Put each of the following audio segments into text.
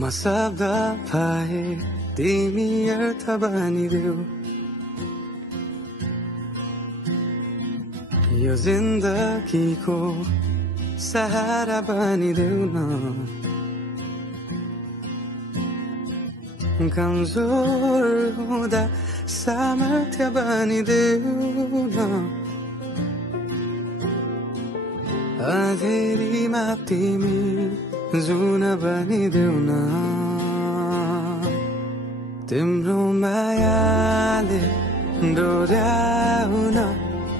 मसब्दा भए तिमी अर्थ बनिदेऊ यो जिन्दगीको सहारा बनिदेऊ न कमजोर हुँदा सामर्थ्य बनिदेऊ न अँधेरीमा तिमी जुन बनिदेऊ न तिम्रो मायाले डोर्याउन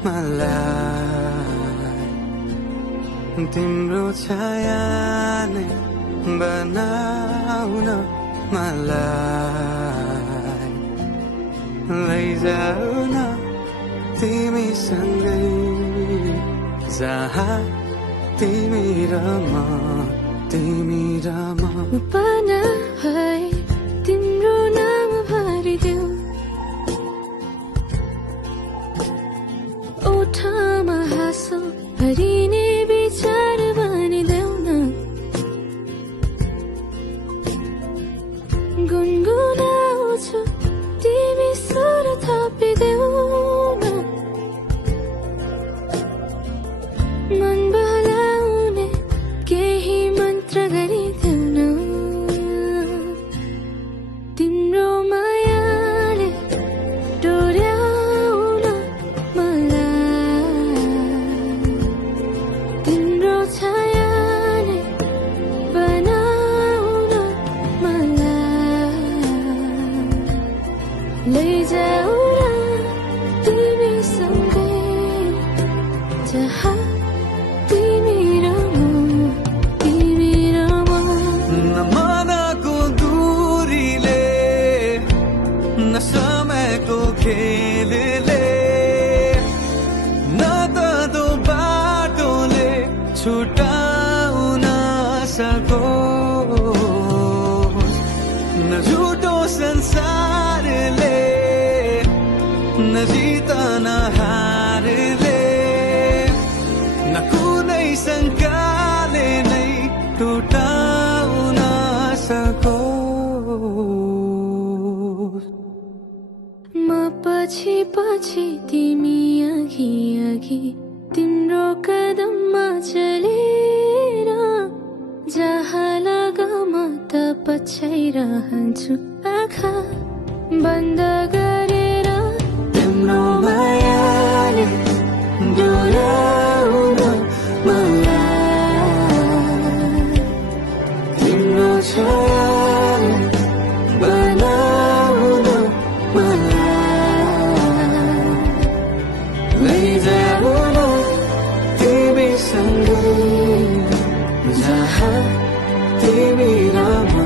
मलाई तिम्रो छायाले बनाउन मलाई लैजाऊ न तिमी सँगै जहाँ तिमी र म उपना भए तिम्रो नाम भरिदेऊ ओठमा हाँसो भरिने विचार बनिदेऊ न गुनगुनाउँछु तिमी स्वर थपिदेऊ न मन बहलाउने केही मन्त्र गरिदेऊ न तिम्रो मायाले डोर्याउन मलाई तिम्रो छायाले बनाउन मलाई लैजाऊ न तिमी सँगै जहाँ तिमी र म मनको दूरीले न समयको खेलले न त दो बाटोले छुटाउन सकोस् न झुटो संसारले न जितन हारले न कुनै शङ्काले नै टुटाउन सकोस् म पछि पछि तिमी अघि अघि तिम्रो कदममा चलेर जहाँ लगाम त पछ्याइरहन्छु आँखा बन्द गरेर तिम्रो मायाले डोर्याउन मलाई तिम्रो छायाले बनाउन मलाई लैजाऊ न तिमी सँगै जहाँ तिमी र म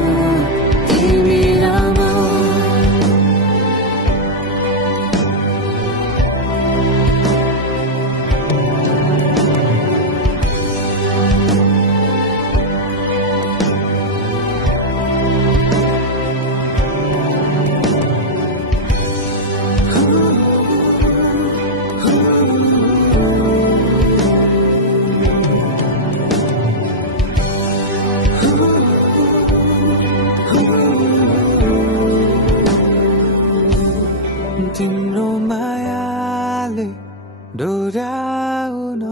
तिम्रो मायाले डोर्याउन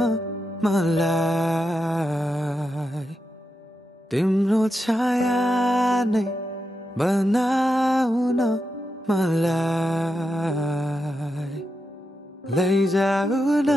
मलाई तिम्रो छाया नै बनाउन मलाई लैजाऊ न